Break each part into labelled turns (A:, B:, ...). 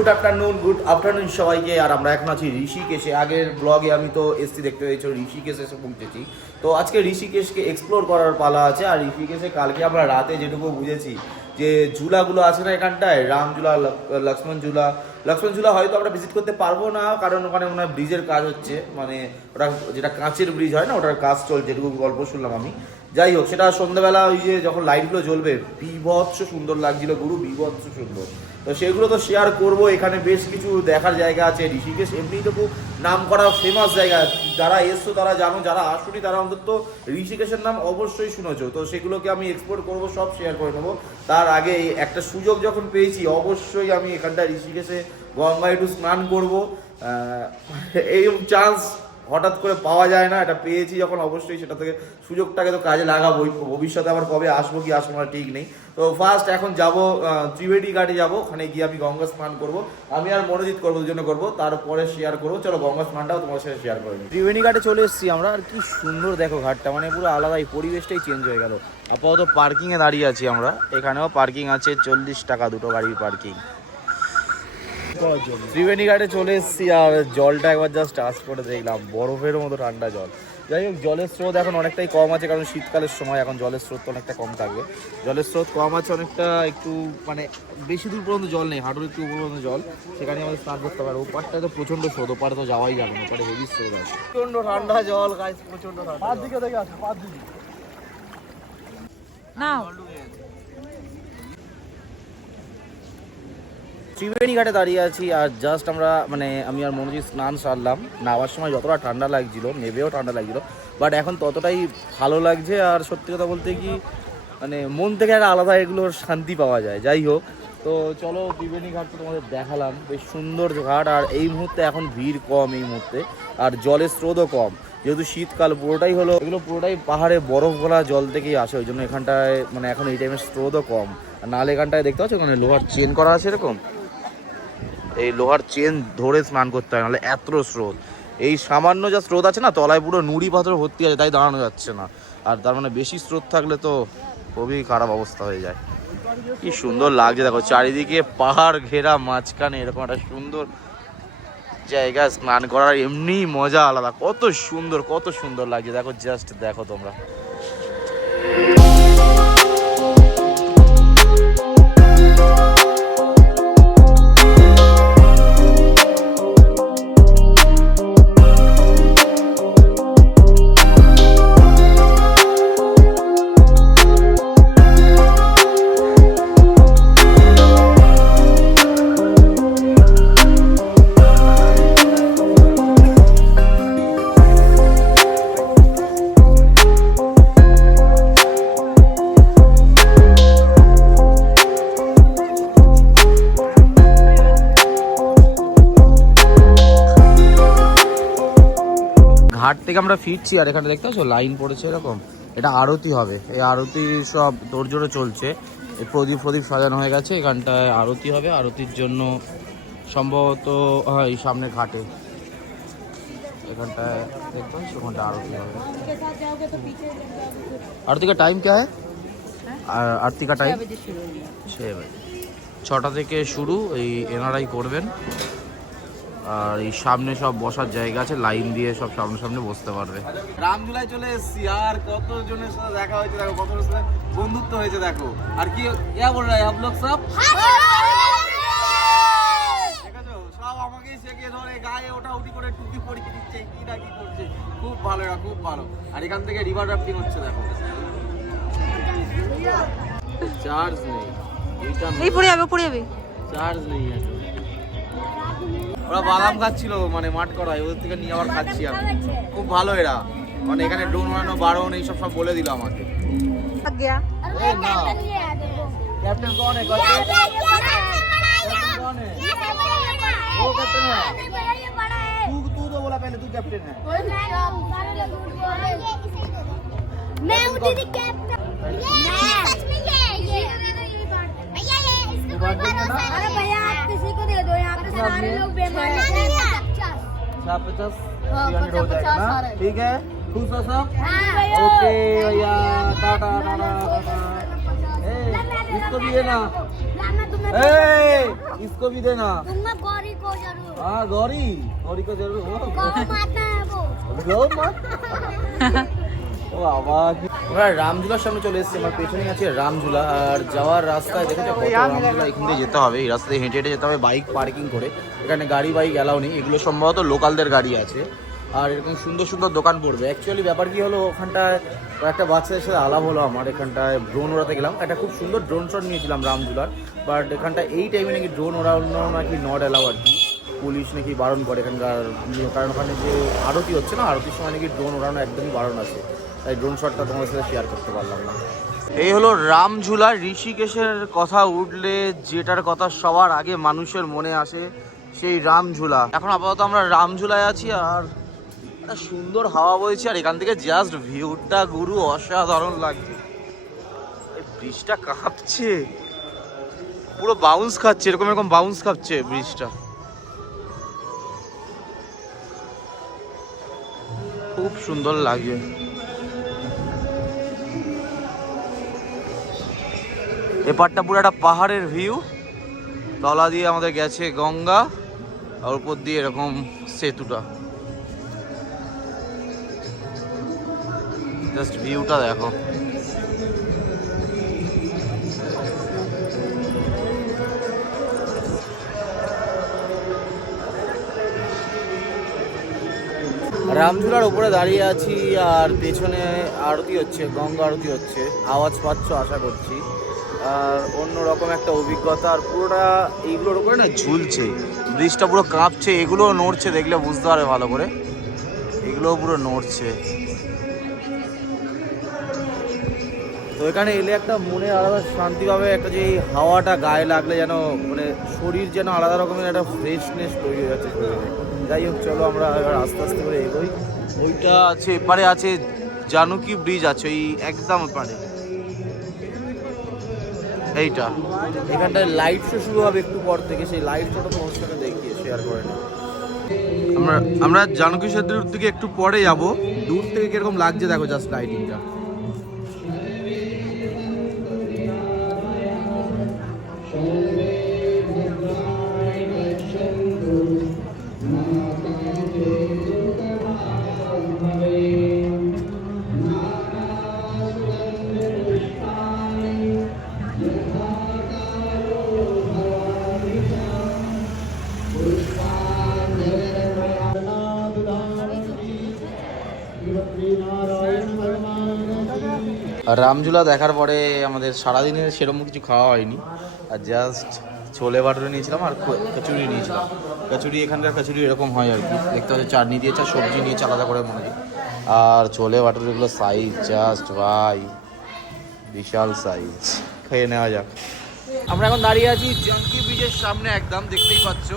A: Good afternoon good afternoon সবাইকে, আর আমরা এখন আছি ঋষিকেশে। আগের ব্লগে আমি তো এসছি দেখতে পেয়েছি, ঋষিকেশে এসে পৌঁছেছি। তো আজকে ঋষিকেশকে এক্সপ্লোর করার পালা আছে, আর ঋষিকেশে কালকে আমরা রাতে যেটুকু বুঝেছি, যে ঝুলাগুলো আছে না এখানটায়, রাম ঝুলা লক্ষ্মণ ঝুলা। লক্ষ্মণ ঝুলা হয়তো আমরা ভিজিট করতে পারব না, কারণ ওখানে মনে হয় ব্রিজের কাজ হচ্ছে মানে ওটা যেটা কাঁচের ব্রিজ হয় না, ওটার কাজ চলছে যেটুকু গল্প শুনলাম আমি। যাই হোক, সেটা সন্ধ্যাবেলা ওই যে যখন লাইটগুলো জ্বলবে, বিভৎস সুন্দর লাগছিল, গুরু বিভৎস সুন্দর। তো সেগুলো তো শেয়ার করব। এখানে বেশ কিছু দেখার জায়গা আছে। ঋষিকেশ এমনিই তো খুব নাম করা ফেমাস জায়গা। যারা এসছো, তারা জানো, যারা আসুনি, তারা অন্তত ঋষিকেশের নাম অবশ্যই শুনেছো। তো সেগুলোকে আমি এক্সপ্লোর করব, সব শেয়ার করে নেব। তার আগে একটা সুযোগ যখন পেয়েছি, অবশ্যই আমি এখানটা ঋষিকেশে গঙ্গায় একটু স্নান করব। এই চান্স হঠাৎ করে পাওয়া যায় না, এটা পেয়েছি যখন অবশ্যই সেটা থেকে সুযোগটাকে তো কাজে লাগাবোই। ভবিষ্যতে আবার কবে আসব কি আসব না ঠিক নেই। তো ফার্স্ট এখন যাব ত্রিবেণী ঘাটে যাব, ওখানে গিয়ে আমি গঙ্গা স্নান করব। আমি আর মনোজিৎ করব, দুজনে করব, তারপরে শেয়ার করব। চলো গঙ্গা স্নানটাও তোমার সাথে শেয়ার করে নিই। ত্রিবেণী ঘাটে চলে এসেছি আমরা, আর কি সুন্দর দেখো ঘাটটা মানে পুরো আলাদা এই পরিবেশটাই চেঞ্জ হয়ে গেল। আপাতত পার্কিংয়ে দাঁড়িয়ে আছি আমরা, এখানেও পার্কিং আছে, চল্লিশ টাকা দুটো গাড়ির পার্কিং ত্রিবেণী ঘাটে চলে এসেছি আর জলটা একবার জাস্ট টাচ করে দেখলাম। বরফের মতো ঠান্ডা জল। যাই হোক জলের স্রোত এখন অনেকটাই কম আছে কারণ শীতকালের সময় এখন জলের স্রোত তো অনেকটা কম থাকবে। জলের স্রোত কম আছে অনেকটা একটু মানে বেশি দূর পর্যন্ত জল নেই হাঁটুর একটু উপর পর্যন্ত জল। সেখানে আমাদের স্নান করতে পারব ওপারটায় তো প্রচণ্ড স্রোত ওপারে তো যাওয়াই যাবে না ওপারে হেভি স্রোত আছে। প্রচণ্ড ঠান্ডা জল গাছ প্রচণ্ড ঠান্ডা দিকে দেখে আসো পাঁচ দিকে
B: নাও
A: ত্রিবেণী ঘাটে দাঁড়িয়ে আছি আর জাস্ট আমরা মানে আমি আর মনোজিৎ স্নান সারলাম। নামার সময় যতটা ঠান্ডা লাগছিল, নেবেও ঠান্ডা লাগছিল বাট এখন ততটাই ভালো লাগছে আর সত্যি কথা বলতে কি মানে মন থেকে একটা আলাদা এগুলোর শান্তি পাওয়া যায়। যাই হোক, তো চলো ত্রিবেণী ঘাট তো তোমাদের দেখালাম। বেশ সুন্দর ঘাট আর এই মুহূর্তে এখন ভিড় কম এই মুহূর্তে আর জলের স্রোতও কম। যেহেতু শীতকাল, পুরোটাই হলো, এগুলো পুরোটাই পাহাড়ে বরফ গলা জল থেকেই আসে, ওই জন্য এখানটায় মানে এখন এই টাইমের স্রোতও কম। আর নাহলে এখানটায় দেখতে পাচ্ছ, ওখানে লোহার চেন করা আছে এরকম? এই লোহার চেন ধরে স্নান করতে হয়, নাহলে এত স্রোত। এই সামান্য যা স্রোত আছে না, তলায় পুরো নুড়ি পাথর ভর্তি আছে, তাই দাঁড়ানো যাচ্ছে না। আর তার মানে বেশি স্রোত থাকলে তো খুবই খারাপ অবস্থা হয়ে যায়। কি সুন্দর লাগছে, দেখো চারিদিকে পাহাড় ঘেরা, মাঝখানে এরকম একটা সুন্দর জায়গা, স্নান করার এমনি মজা আলাদা। কত সুন্দর কত সুন্দর লাগছে। দেখো জাস্ট দেখো তোমরা। থেকে আমরা ফিরছি আর এখানে দেখতে পাচ্ছ লাইন পড়েছে এরকম এটা আরতি হবে এই আরতি সব তোড়জোড়ে চলছে এই প্রদীপ প্রদীপ সাজানো হয়ে গেছে এখানটায় আরতি হবে আরতির জন্য সম্ভবত হ্যাঁ এই সামনে ঘাটে এখানটায় দেখতে পাচ্ছ ওখানটা আরতি হবে आरती का टाइम क्या है আর আরতি का টাইম সে ছটা থেকে শুরু এই এনআরআই করবেন আর এই সামনে সব বসার জায়গা আছে লাইন দিয়ে সব সামনে সামনে বসতে পারবে। রামঝুলায় চলে এসেছি আর কত জনের সাথে দেখা হয়েছে দেখো কত জনের সাথে বন্ধুত্ব হয়েছে দেখো। আর কি ইয়া বল রা আপ লোক সব? সব আমাকেই ধরে গায়ে ওটা উঠি করে টুপি পরিয়ে দিচ্ছে কি না কি করছে। খুব ভালো এরা খুব ভালো। আর এখান থেকে রিভার রাফটিং হচ্ছে দেখো। চার্জ নেই।
B: এই পড়ে যাবে পড়ে যাবে।
A: চার্জ নেই ওরা বাদাম খাচ্ছিল মানে মাঠ করায় ওদের থেকে নিয়ে আবার খাচ্ছি আমি খুব ভালো এরা মানে এখানে ড্রোন বানানো বারণ এইসব সব বলে দিল আমাকে
B: थक गया
A: कैप्टन कौन है कौन है वो कैप्टन है तू तू तो बोला पहले तू कैप्टन है
C: मैं हूँ दीदी कैप्टन सच में ये ये भैया ये इसको कोई भरोसा नहीं अरे
A: पचास।
C: हाँ?
A: ठीक है? खुश हो ओके भैया टाटा इसको भी देना। ए इसको भी देना।
C: गौरी को ज़रूर।
A: हाँ गौरी। गौरी को ज़रूर। हो।
C: गौ माता है वो।
A: गौ माता? आवाज़ আমরা রামঝুলার সামনে চলে এসেছি, আমার পেছনে আছে রামঝুলা। আর যাওয়ার রাস্তায় দেখেছ কত রামঝুলা, এখান দিয়ে যেতে হবে। এই রাস্তায় হেঁটে হেঁটে যেতে হবে, বাইক পার্কিং করে। এখানে গাড়ি বাইক এলাও নেই, এগুলো সম্ভবত লোকালদের গাড়ি আছে। আর এরকম সুন্দর সুন্দর দোকান পড়বে। অ্যাকচুয়ালি ব্যাপার কি হলো, ওখানটায় একটা বাচ্চাদের সাথে আলাপ হলো আমার, এখানটায় ড্রোন ওড়াতে গেলাম। একটা খুব সুন্দর ড্রোন শট নিয়েছিলাম রামঝুলার। বাট এখানটা এই টাইমে নাকি ড্রোন ওড়ানো নাকি নট অ্যালাউ আর কি। পুলিশ নাকি বারণ করে এখানকার, কারণ ওখানে যে আরতি হচ্ছে না, আরতির সময় নাকি ড্রোন ওড়ানো একদমই বারণ আছে। তাই ড্রোন শটটা তোমাদের সাথে শেয়ার করতে পারলাম না। এই হলো রামঝুলা ঋষিকেশের কথা উঠলে যেটার কথা সবার আগে মানুষের মনে আসে, সেই রামঝুলা এখন আপাতত আমরা রামঝুলায় আছি আর একটা সুন্দর হাওয়া বইছে আর এখান থেকে জাস্ট ভিউটা গুরু অসাধারণ লাগছে। এই ব্রিজটা কাঁপছে। পুরো বাউন্স খাচ্ছে, এরকম এরকম বাউন্স খাচ্ছে ব্রিজটা খুব সুন্দর লাগে এপারটা পুরো একটা পাহাড়ের ভিউ তলা দিয়ে আমাদের গেছে গঙ্গা, আর উপর দিয়ে এরকম সেতুটা। জাস্ট ভিউটা দেখো। রামঝুলার উপরে দাঁড়িয়ে আছি, আর পেছনে আরতি হচ্ছে, গঙ্গা আরতি হচ্ছে। আওয়াজ পাচ্ছ, আশা করছি। আর অন্যরকম একটা অভিজ্ঞতা। আর পুরোটা এইগুলোর উপরে না ঝুলছে। ব্রিজটা পুরো কাঁপছে, এগুলো নড়ছে, দেখলে বুঝতে পারে ভালো করে। এগুলোও পুরো নড়ছে। তো এখানে এলে একটা মনে আলাদা শান্তি পাবে, একটা যে হাওয়াটা গায়ে লাগলে যেন মানে শরীর যেন আলাদা রকমের একটা ফ্রেশনেস তৈরি হয়ে যাচ্ছে যাই হোক, চলো আমরা এবার আস্তে আস্তে করে এগোই। ওইটা আছে, এপারে আছে জানুকি ব্রিজ আছে, ওই একদম পারে এইটা। এখানটায় লাইট শো শুরু হবে একটু পর থেকে সেই লাইট শোটা তোমার সাথে দেখিয়ে শেয়ার করে নিই আমরা আমরা জানকী সেতুর দিকে একটু পরে যাব। দূর থেকে কীরকম লাগছে দেখো জাস্ট লাইটিংটা রামঝুলা দেখার পরে আমাদের সারাদিনের সেরকম কিছু খাওয়া হয়নি। আর জাস্ট ছোলে বাটুরে নিয়েছিলাম আর কচুরি নিয়েছিলাম। কচুরি এখানকার কচুরি এরকম হয় আর কি। দেখতে হচ্ছে চাটনি দিয়েছে আর সবজি নিয়েছে আলাদা করে মনে হয় আর ছোলে বাটুরিগুলো সাইজ জাস্ট ভাই, বিশাল সাইজ খেয়ে নেওয়া যাক। আমরা এখন দাঁড়িয়ে আছি জাঙ্কি ব্রিজের সামনে একদম, দেখতেই পাচ্ছ।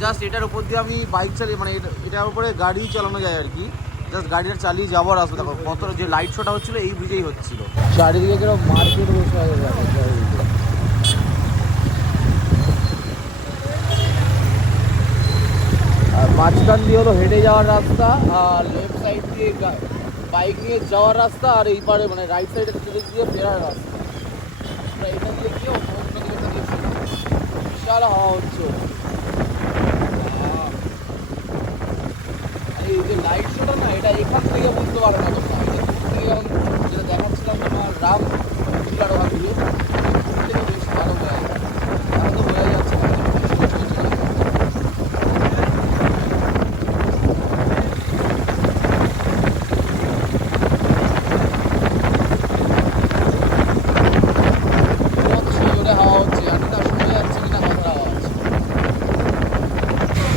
A: জাস্ট এটার উপর দিয়ে আমি বাইক চালিয়ে মানে এটা- এটার উপরে গাড়ি চালানো যায় আর কি। জাস্ট গাড়িটা চালিয়ে যাবার আসবে দেখো কত যে লাইট শোটা হচ্ছিল, এই ব্রিজেই হচ্ছিল চারিদিকে কীরকম মার্কেট বসে। আর মাঝখান দিয়ে হলো হেঁটে যাওয়ার রাস্তা, আর লেফট সাইড দিয়ে বাইক নিয়ে যাওয়ার রাস্তা, আর এই পারে মানে রাইট সাইডে দিয়ে ফেরার রাস্তা এখান দিয়ে গিয়ে। বিশাল হাওয়া হচ্ছে বাহ। আর এই যে লাইট শোটা না, এটা এখান থেকে বুঝতে পারে না। তোমরা এটা থেকে যখন যেটা দেখাচ্ছিলাম তোমার রাম চুলার থেকে দূর থেকে বেশ ভালো বোঝা যায় এখন তো বোঝা যাচ্ছে না, বৃষ্টি হচ্ছে না।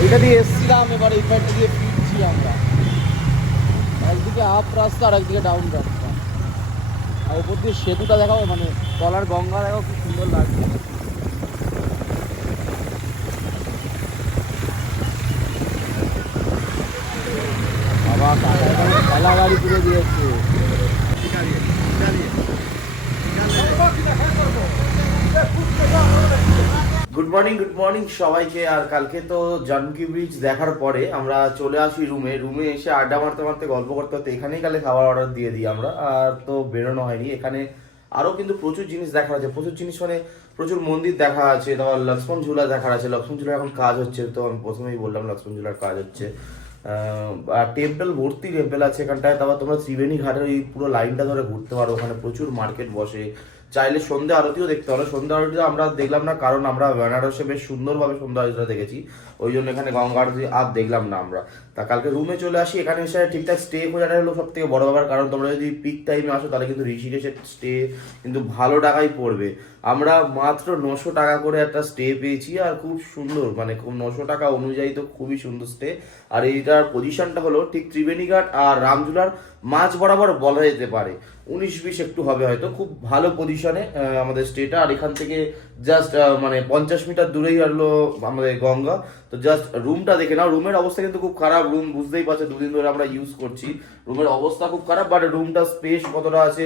A: এটা দিয়ে এসছিলাম এবার এই পাশটা দিয়ে ফিরছি আমরা একদিকে আপ রাস্তা আর একদিকে ডাউন রাস্তা আর উপর দিয়ে সেতুটা দেখাবো মানে তলার গঙ্গা দেখাও খুব সুন্দর লাগছে। বাবা গাড়ি তুলে দিয়েছে। গুড মর্নিং গুড মর্নিং সবাইকে। আর কালকে তো জানকি ব্রিজ দেখার পরে আমরা চলে আসি রুমে রুমে এসে আড্ডা মারতে মারতে, গল্প করতে করতে এখানেই কালে খাবার অর্ডার দিয়ে দিই আমরা। আর তো বেরোনো হয়নি। এখানে আরও কিন্তু প্রচুর জিনিস দেখার আছে। প্রচুর জিনিস মানে প্রচুর মন্দির দেখা আছে। তারপর লক্ষ্মণ ঝুলা দেখার আছে। লক্ষ্মণ ঝুলা এখন কাজ হচ্ছে। তো আমি প্রথমেই বললাম লক্ষ্মণ ঝুলার কাজ হচ্ছে। আর টেম্পল ভর্তি টেম্পল আছে এখানটায়। তারপর তোমরা ত্রিবেণী ঘাটের ওই পুরো লাইনটা ধরে ঘুরতে পারো। ওখানে প্রচুর মার্কেট বসে। চাইলে সন্ধ্যে আরতিও দেখতে পারো সন্ধ্যা আরতিটা আমরা দেখলাম না, কারণ আমরা বেনারসে বেশ সুন্দরভাবে সন্ধ্যা আরতিটা দেখেছি। ওই জন্য এখানে গঙ্গা আরতি আর দেখলাম না আমরা। তা কালকে রুমে চলে আসি, এখানে এসে ঠিকঠাক স্টে খোঁজাটা হলো সব থেকে বড় ব্যাপার, কারণ তোমরা যদি পিক টাইমে আসো তাহলে কিন্তু ঋষিকেশের স্টে কিন্তু ভালো টাকাই পড়বে। আমরা মাত্র নশো টাকা করে একটা স্টে পেয়েছি, আর খুব সুন্দর মানে খুব নশো টাকা অনুযায়ী তো খুবই সুন্দর স্টে আর এইটার পজিশনটা হলো ঠিক ত্রিবেণীঘাট আর রামঝুলার মাঝ বরাবর বলা যেতে পারে। উনিশ বিশ একটু হবে হয়তো, খুব ভালো পজিশনে আমাদের স্টেটা আর এখান থেকে জাস্ট মানে পঞ্চাশ মিটার দূরেই হলো আমাদের গঙ্গা। তো জাস্ট রুমটা দেখে নাও। রুমের অবস্থা কিন্তু খুব খারাপ। রুম বুঝতেই পারছ, দুদিন ধরে আমরা ইউজ করছি। রুমের অবস্থা খুব খারাপ বাট রুমটা স্পেস কতটা আছে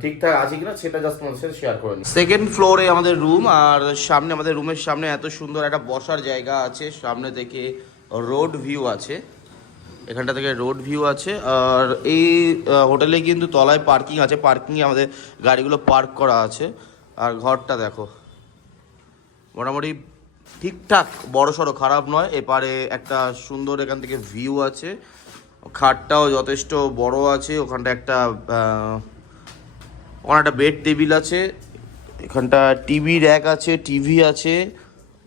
A: ঠিকঠাক আছে কিনা সেটা জাস্ট তোমাদের সাথে শেয়ার করে সেকেন্ড ফ্লোরে আমাদের রুম আর সামনে, আমাদের রুমের সামনে এত সুন্দর একটা বসার জায়গা আছে। সামনে থেকে রোড ভিউ আছে। এখানটা থেকে রোড ভিউ আছে। আর এই হোটেলে কিন্তু তলায় পার্কিং আছে। পার্কিংয়ে আমাদের গাড়িগুলো পার্ক করা আছে। আর ঘরটা দেখো। মোটামুটি ঠিকঠাক বড় সড়ো, খারাপ নয়। এপারে একটা সুন্দর এখান থেকে ভিউ আছে। খাটটাও যথেষ্ট বড় আছে। ওখানটা একটা ওখানে একটা বেড টেবিল আছে। এখানটা টিভি র্যাক আছে টিভি আছে।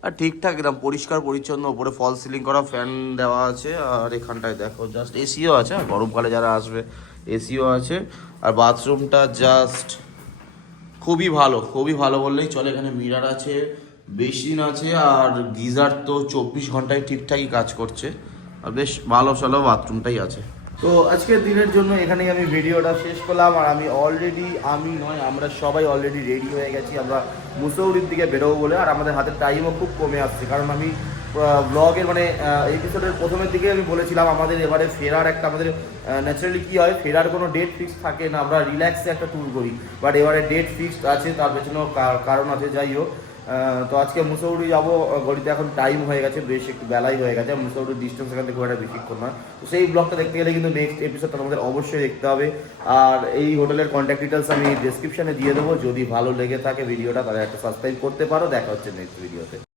A: আর ঠিকঠাক একদম পরিষ্কার, পরিচ্ছন্ন, উপরে ফল সিলিং করা, ফ্যান দেওয়া আছে, আর এখানটায় দেখো জাস্ট এসিও আছে, আর গরমকালে যারা আসবে এসিও আছে, আর বাথরুমটা জাস্ট খুবই ভালো খুবই ভালো বললেই চলে। এখানে মিরার আছে, বেসিন আছে, আর গিজার তো চব্বিশ ঘন্টায় ঠিকঠাকই কাজ করছে, আর বেশ ভালো সালো বাথরুমটাই আছে। তো আজকের দিনের জন্য এখানেই আমি ভিডিওটা শেষ করলাম, আর আমি অলরেডি আমি নয়, আমরা সবাই অলরেডি রেডি হয়ে গেছি, আমরা মুসৌরির দিকে বেরোবো বলে আর আমাদের হাতে টাইমও খুব কমে আসছে। কারণ আমি ব্লগের মানে এপিসোডের প্রথমের দিকে আমি বলেছিলাম আমাদের এবারে ফেরার একটা আমাদের ন্যাচারালি কী হয়, ফেরার কোনো ডেট ফিক্সড থাকে না। আমরা রিল্যাক্সে একটা ট্যুর করি। বাট এবারে ডেট ফিক্সড আছে, তার পেছনেও কারণ আছে, যাই হোক। তো আজকে মুসৌরি যাব গড়িতে এখন টাইম হয়ে গেছে, বেশ একটু বেলাই হয়ে গেছে মুসৌরির ডিস্টেন্স এখান থেকে খুব একটা বেশিক্ষণ না। তো সেই ব্লগটা দেখতে গেলে কিন্তু নেক্সট এপিসোডটা আমাদের অবশ্যই দেখতে হবে। আর এই হোটেলের কন্ট্যাক্ট ডিটেলস আমি ডিসক্রিপশনে দিয়ে দেবো, যদি ভালো লেগে থাকে ভিডিওটা তাহলে একটা সাবস্ক্রাইব করতে পারো, দেখা হচ্ছে নেক্সট ভিডিওতে